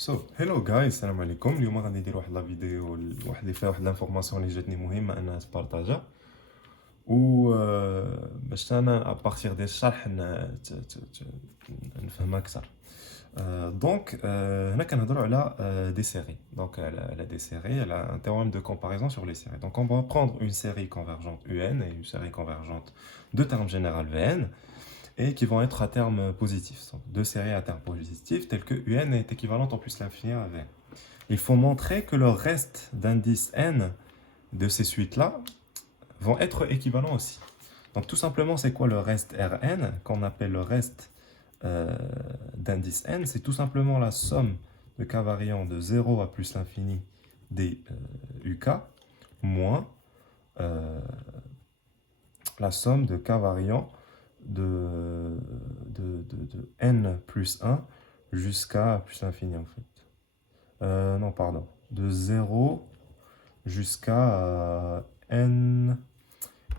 Hello guys, السلام عليكم. اليوم غادي ندير واحد لا فيديو واحد اللي فيها واحد لانفورماسيون اللي جاتني مهمه انها تبارطاجا و باش انا ابارتيغ ديال الشرح نفهمها اكثر. دونك هنا كنهضروا على دي séries. Donc على des séries, على un théorème de comparaison sur les séries. Donc on va prendre une série convergente UN et une série convergente de termes général VN et qui vont être à terme positif. Donc deux séries à terme positif telles que UN est équivalente en plus l'infini à VN. Il faut montrer que le reste d'indices n de ces suites-là vont être équivalents aussi. Donc tout simplement, c'est quoi le reste Rn qu'on appelle le reste d'indices n? C'est tout simplement la somme de k variant de 0 à plus l'infini des uk moins la somme de k variant de n plus 1 jusqu'à plus l'infini en fait. Non, pardon. De 0 jusqu'à n.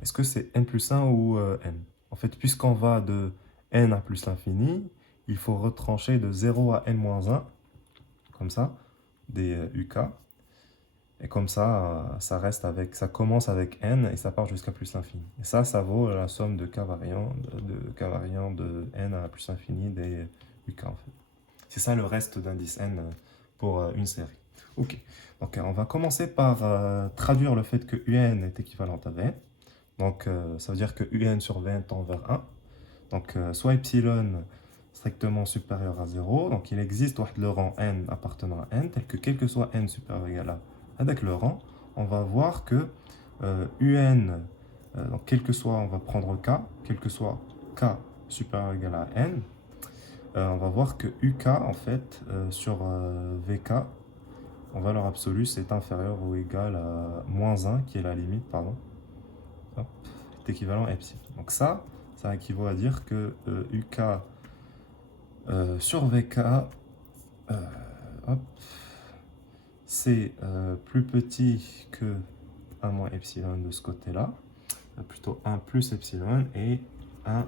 Est-ce que c'est n plus 1 ou n? En fait, puisqu'on va de n à plus l'infini, il faut retrancher de 0 à n moins 1, comme ça, des uk. Et comme ça, ça reste avec, ça commence avec n et ça part jusqu'à plus l'infini. Et ça vaut la somme de k variant de n à plus l'infini des uk en fait. C'est ça le reste d'indice n pour une série. Ok, donc on va commencer par traduire le fait que un est équivalent à Vn. Donc ça veut dire que un sur Vn tend vers 1. Donc soit epsilon strictement supérieur à 0. Donc il existe le rang n appartenant à n, tel que quel que soit n supérieur ou égal à avec le rang, on va voir que un, donc quel que soit, on va prendre k, quel que soit k supérieur ou égal à n, on va voir que uk en fait sur vk, en valeur absolue, c'est inférieur ou égal à moins 1, qui est la limite, pardon, hop, est équivalent à epsilon. Donc ça équivaut à dire que uk sur vk, hop, c'est plus petit que 1 moins epsilon de ce côté-là, plutôt 1 plus epsilon et 1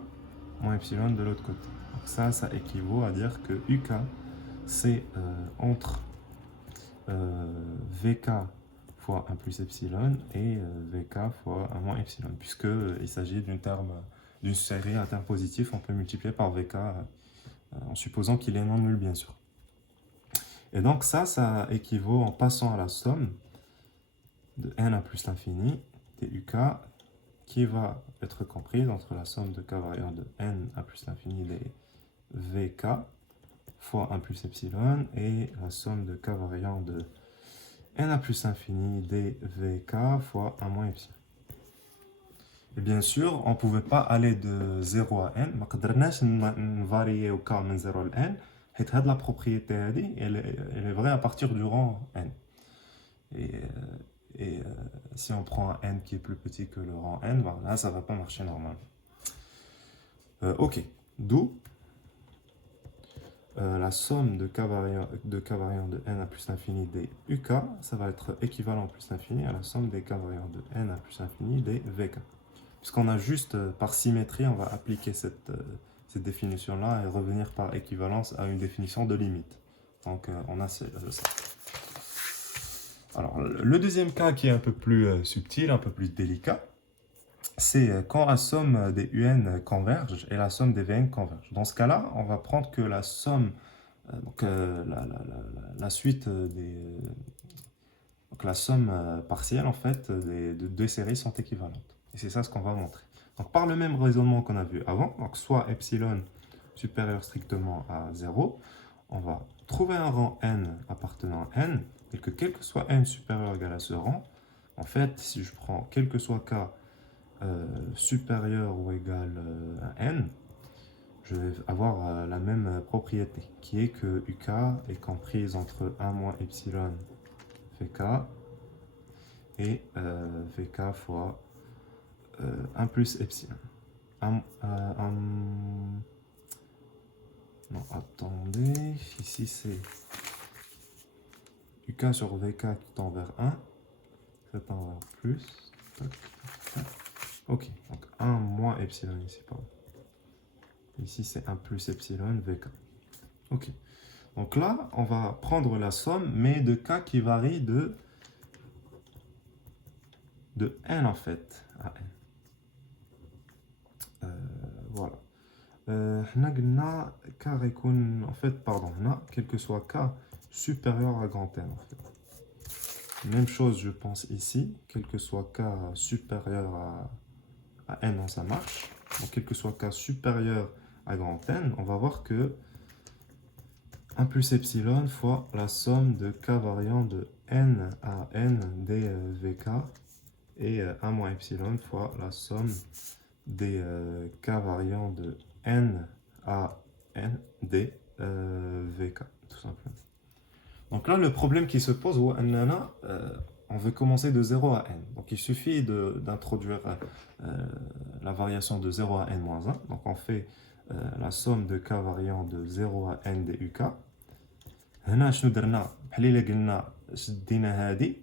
moins epsilon de l'autre côté. Donc ça équivaut à dire que uk, c'est entre vk fois 1 plus epsilon et vk fois 1 moins epsilon, puisqu'il s'agit d'une série à terme positif, on peut multiplier par vk en supposant qu'il est non nul, bien sûr. Et donc ça équivaut, en passant à la somme de n à plus l'infini des uk, qui va être comprise entre la somme de k variant de n à plus l'infini des vk fois 1 plus epsilon et la somme de k variant de n à plus l'infini des vk fois 1 moins epsilon. Et bien sûr, on ne pouvait pas aller de 0 à n, ما قدرناش نفاريو k من 0 à n, حيت هاد la propriété elle est vraie à partir du rang n. Et si on prend un n qui est plus petit que le rang n, ben là ça ne va pas marcher normalement. Ok, d'où la somme de k variant de n à plus l'infini des uk, ça va être équivalent plus l'infini à la somme des k variant de n à plus l'infini des vk. Puisqu'on a juste, par symétrie, on va appliquer cette définition-là et revenir par équivalence à une définition de limite. Donc on a ça. Alors, le deuxième cas qui est un peu plus subtil, un peu plus délicat, c'est quand la somme des UN converge et la somme des VN converge. Dans ce cas-là, on va prendre que la somme, la suite donc la somme partielle en fait de deux séries sont équivalentes. Et c'est ça ce qu'on va montrer. Donc par le même raisonnement qu'on a vu avant, donc soit epsilon supérieur strictement à 0, on va trouver un rang n appartenant à n, et que quel que soit n supérieur ou égal à ce rang, en fait, si je prends quel que soit k supérieur ou égal à n, je vais avoir la même propriété, qui est que uk est comprise entre 1 moins epsilon vk et vk fois 1 plus epsilon. Non, attendez, ici c'est uk sur vk qui tend vers 1, ça tend vers plus. Ok, donc 1 moins epsilon ici, pardon. Ici c'est 1 plus epsilon vk. Ok, Donc là, on va prendre la somme, mais de k qui varie de n en fait à n. Voilà. هنا قلنا k يكون en fait pardon هنا quel que soit k supérieur à grand n en fait. Même chose je pense ici, quel que soit k supérieur à n, donc ça marche. Donc quel que soit k supérieur à grand n, on va voir que 1 plus epsilon fois la somme de k variant de n à n des vk et 1 moins epsilon fois la somme des k variant de n à n des vk, tout simplement. Donc là, le problème qui se pose, on veut commencer de 0 à n. Donc il suffit d'introduire la variation de 0 à n moins 1. Donc on fait la somme de k variant de 0 à n des uk. هنا شنو درنا بحال الا قلنا شدينا هذه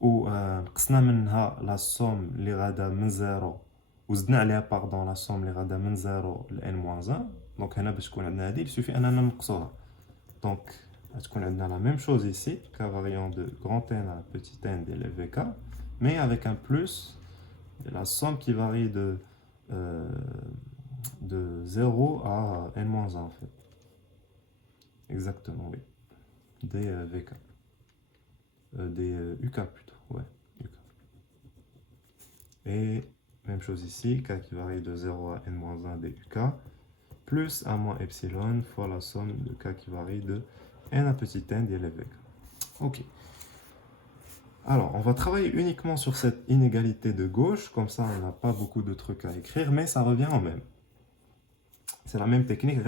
ونقصنا منها لا سوم اللي غادا من 0 وزدنا عليها باردون لا سوم اللي غادا من 0 ل n moins 1. دونك هنا باش تكون عندنا هذه يسوفي اننا نقصوها. دونك غتكون عندنا la même chose ici, k variant de grand n à petit n des vk, mais avec un plus et la somme qui varie de 0 à n-1 en fait. Exactement, oui. Des vk. Des uk plutôt, ouais. UK. Et même chose ici, k qui varie de 0 à n-1 des uk, plus 1 moins epsilon fois la somme de k qui varie de n à petit n des vk. Ok. Alors, on va travailler uniquement sur cette inégalité de gauche, comme ça on n'a pas beaucoup de trucs à écrire, mais ça revient au même. C'est la même technique.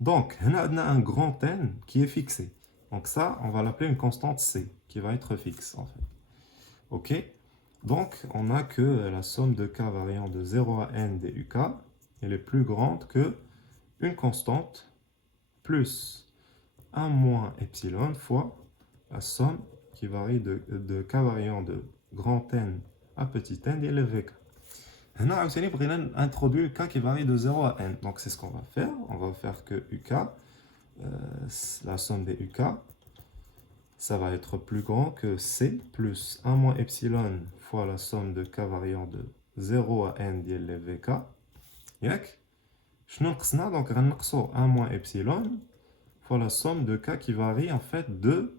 Donc, on a un grand N qui est fixé. Donc ça, on va l'appeler une constante C, qui va être fixe en fait. Ok. Donc, on a que la somme de k variant de 0 à n des uk, elle est plus grande que une constante plus 1 moins epsilon fois la somme qui varie de k variant de grand N à petit n des vk. Maintenant, on va introduire k qui varie de 0 à n. Donc, c'est ce qu'on va faire. On va faire que uk, la somme des uk, ça va être plus grand que c plus 1 moins epsilon fois la somme de k variant de 0 à n des vk. Yak. Je n'en donc on 1 moins epsilon fois la somme de k qui varie en fait de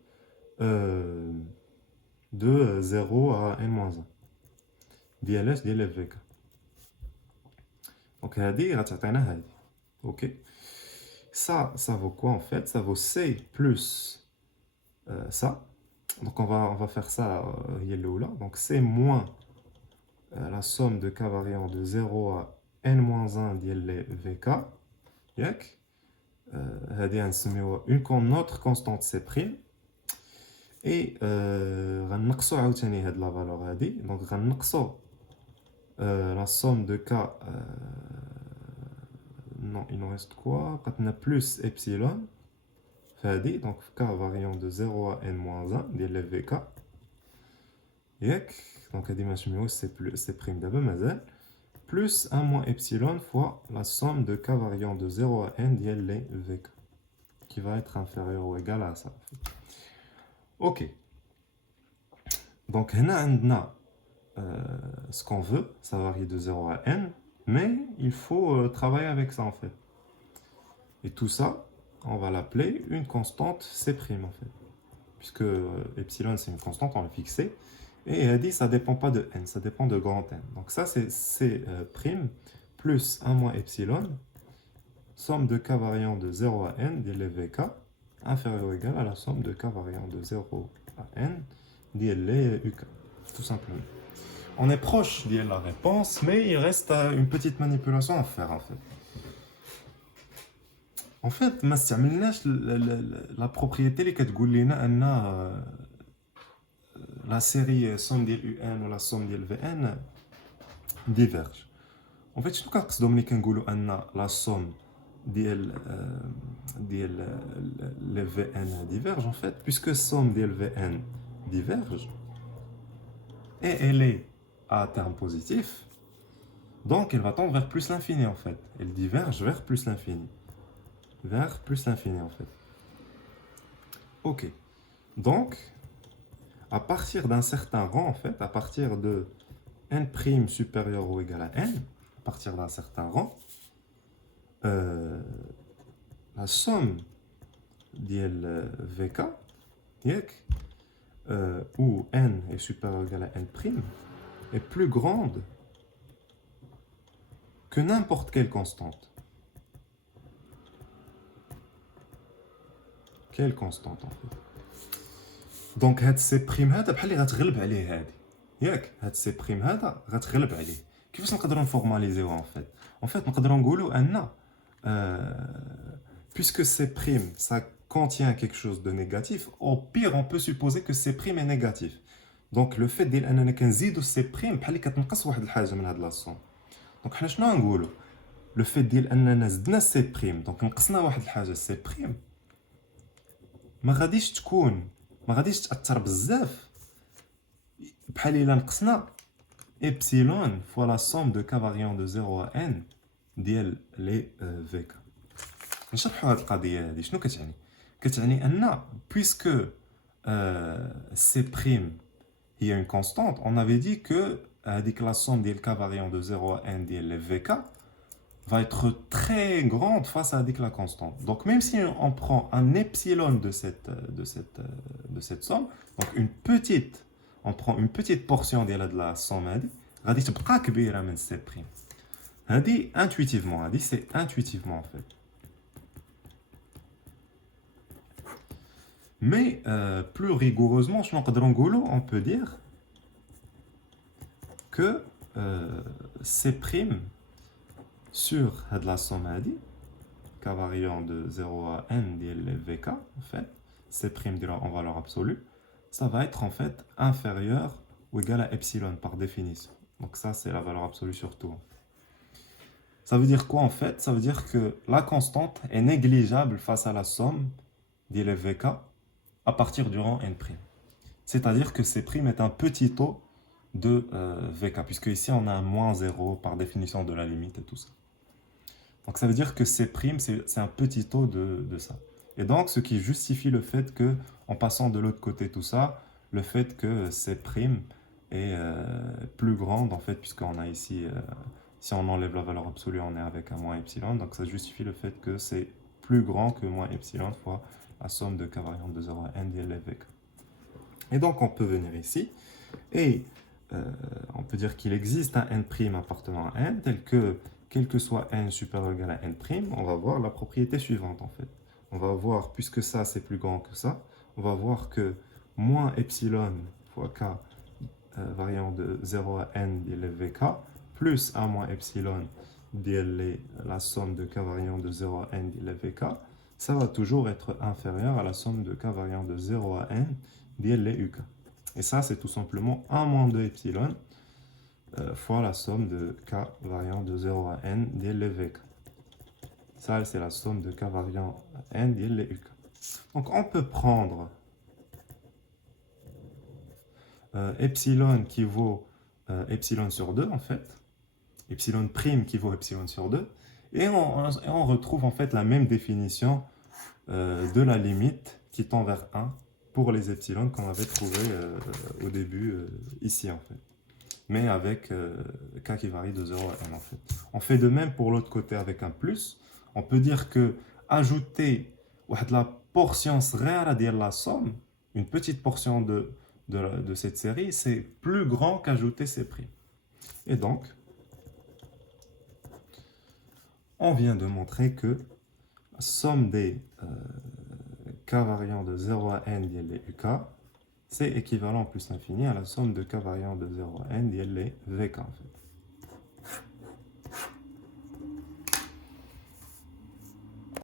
0 à n-1 ديال vk. Donc, ok. Ça vaut quoi en fait? Ça vaut C plus ça. Donc, on va faire ça, là. Donc, C moins la somme de k variant de 0 à n-1 ديال vk. ياك هذه غنسميوها une autre constante C'. Et غنقصوا عاوتاني هاد لا فالور هادي. Donc, غنقصوا la somme de k. Non, il nous reste quoi? On a plus epsilon. Donc, k variant de 0 à n-1 ديال vk. Donc, c'est prime d'abord, plus 1 moins epsilon fois la somme de k variant de 0 à n ديال vk, qui va être inférieur ou égal à ça. Ok. Donc, on a ce qu'on veut, ça varie de 0 à n, mais il faut travailler avec ça en fait. Et tout ça, on va l'appeler une constante C' en fait. Puisque epsilon c'est une constante, on l'a fixée. Et elle dit ça ne dépend pas de n, ça dépend de grand n. Donc ça c'est C' plus 1 moins epsilon, somme de k variant de 0 à n ديال vk, inférieur ou égal à la somme de k variant de 0 à n ديال uk, tout simplement. On est proche de la réponse, mais il reste une petite manipulation à faire en fait. En fait, ما استعملناش la propriété اللي كتقول لنا ان la série somme ديال un ou la somme ديال vn diverge. En fait, شنو كنقصدوا ملي كنقولوا ان la somme ديال les vn diverge en fait, puisque somme ديال vn diverge et elle est à terme positif, donc elle va tendre vers plus l'infini en fait. Elle diverge vers plus l'infini. vers plus l'infini en fait. Ok. Donc, à partir d'un certain rang, en fait, à partir de n' supérieur ou égal à n, à partir d'un certain rang, euh, la somme ديال VK, où n est supérieur ou égal à n', est plus grande que n'importe quelle constante. Quelle constante en fait. Donc هاد سي بريم هذا بحال اللي غتغلب عليه هادي ياك هاد سي بريم هذا غتغلب عليه كيفاش نقدروا نفورماليزيوها en fait نقدروا نقولوا ان puisque C' ça contient quelque chose de négatif, au pire on peut supposer que C' est négatif. Donc le fait ديال اننا كنزيدوا C' بحال اللي كتنقص واحد الحاجه من هاد لاصون. دونك حنا شنو نقولوا لو فيت ديال اننا زدنا C'، دونك نقصنا واحد الحاجه C'، ما غاديش تاثر بزاف بحال الا نقصنا epsilon fois la somme de k variant de 0 à n ديال لي vk. نشرحوا هذه القضيه هذه شنو كتعني. كتعني ان puisque c' هي une constante, on avait dit que la somme ديال k variant de 0 à n ديال لي vk va être très grande face à la constante. Donc même si on prend un epsilon de cette somme, donc on prend une petite portion de la somme, غادي تبقى كبيرة من C'. هذه intuitivement, c'est intuitivement en fait. Mais plus rigoureusement, on peut dire que C' sur la somme k variant de 0 à n de vk, en fait, C' en valeur absolue, ça va être en fait inférieur ou égal à epsilon par définition. Donc ça, c'est la valeur absolue surtout. Ça veut dire quoi en fait? Ça veut dire que la constante est négligeable face à la somme des vk à partir du rang n'. C'est-à-dire que C' est un petit taux de vk, puisque ici on a un moins 0 par définition de la limite et tout ça. Donc ça veut dire que C', c'est un petit taux de ça. Et donc ce qui justifie le fait que, en passant de l'autre côté tout ça, le fait que C' est plus grande en fait, puisqu'on a ici, si on enlève la valeur absolue, on est avec un moins epsilon. Donc ça justifie le fait que c'est plus grand que moins epsilon fois la somme de k variante de 0 à n de vk. Et donc on peut venir ici et on peut dire qu'il existe un n' appartenant à n tel que quel que soit n supérieur ou égal à n', on va voir la propriété suivante en fait. On va voir, puisque ça c'est plus grand que ça, on va voir que moins epsilon fois k variant de 0 à n de vk plus 1 moins epsilon de la somme de k variant de 0 à n de vk, ça va toujours être inférieur à la somme de k variant de 0 à n de uk. Et ça c'est tout simplement 1 moins 2 epsilon fois la somme de k variant de 0 à n de vk. Ça, c'est la somme de k variant à n de uk. Donc, on peut prendre epsilon qui vaut epsilon sur 2, en fait. Epsilon prime qui vaut epsilon sur 2. Et on retrouve en fait la même définition de la limite qui tend vers 1 pour les epsilon qu'on avait trouvé au début ici, en fait. Mais avec k qui varie de 0 à n en fait. On fait de même pour l'autre côté avec un plus. On peut dire que ajouter la portion rare de la somme, une petite portion de cette série, c'est plus grand qu'ajouter C'. Et donc, on vient de montrer que la somme des k variant de 0 à n de uk, c'est équivalent plus l'infini à la somme de k variant de 0 à n de vk en fait.